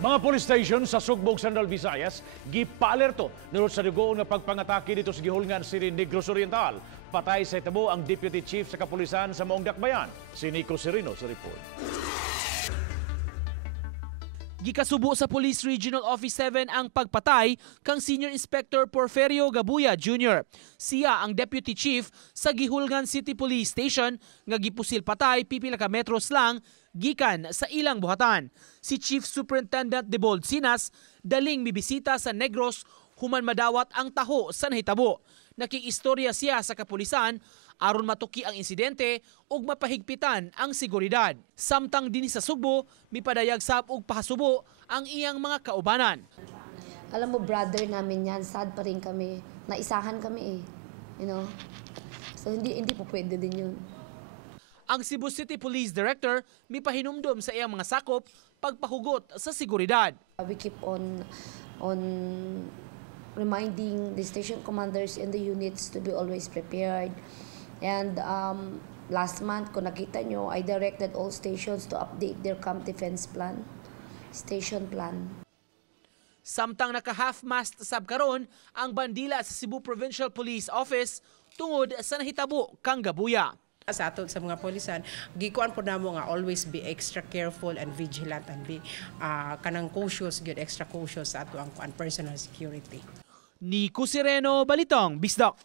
Mga police station sa Sugbo, Central Visayas, Gi-Alerto nurot sa dugoon nga pagpangatake dito sa Guihulngan City, Negros Oriental. Patay sa hitabo ang Deputy Chief sa kapolisan sa Maong Dakbayan, si Nico Serino sa report. Gikasubo sa Police Regional Office 7 ang pagpatay kang Senior Inspector Porferio Gabuya Jr. Siya ang Deputy Chief sa Guihulngan City Police Station nga gipusil patay pipila ka metros lang gikan sa ilang buhatan. Si Chief Superintendent de Sinas daling mibisita sa Negros human madawat ang taho sa nahitabo. Nakiistorya siya sa kapulisan aron matuki ang insidente ug mapahigpitan ang seguridad. Samtang din sa Sugbo, mipadayag sab og pahasubo ang iyang mga kaubanan. Alam mo, brother namin yan, sad pa rin kami. Naisahan kami you know. So hindi po pwede din yun. Ang Cebu City Police Director mipahinumdom sa iyang mga sakop pagpahugot sa seguridad. We keep on reminding the station commanders and the units to be always prepared. And last month, kung nakita nyo, I directed all stations to update their camp defense plan, station plan. Samtang naka-half-mast sab karon ang bandila sa Cebu Provincial Police Office tungod sa nahitabo kang Gabuya. Sa ato sa mga polisan, gikuan po namo nga always be extra careful and vigilant and be kanang cautious, good extra cautious sa ato ang personal security. Nico Sereno, Balitang Bisdak.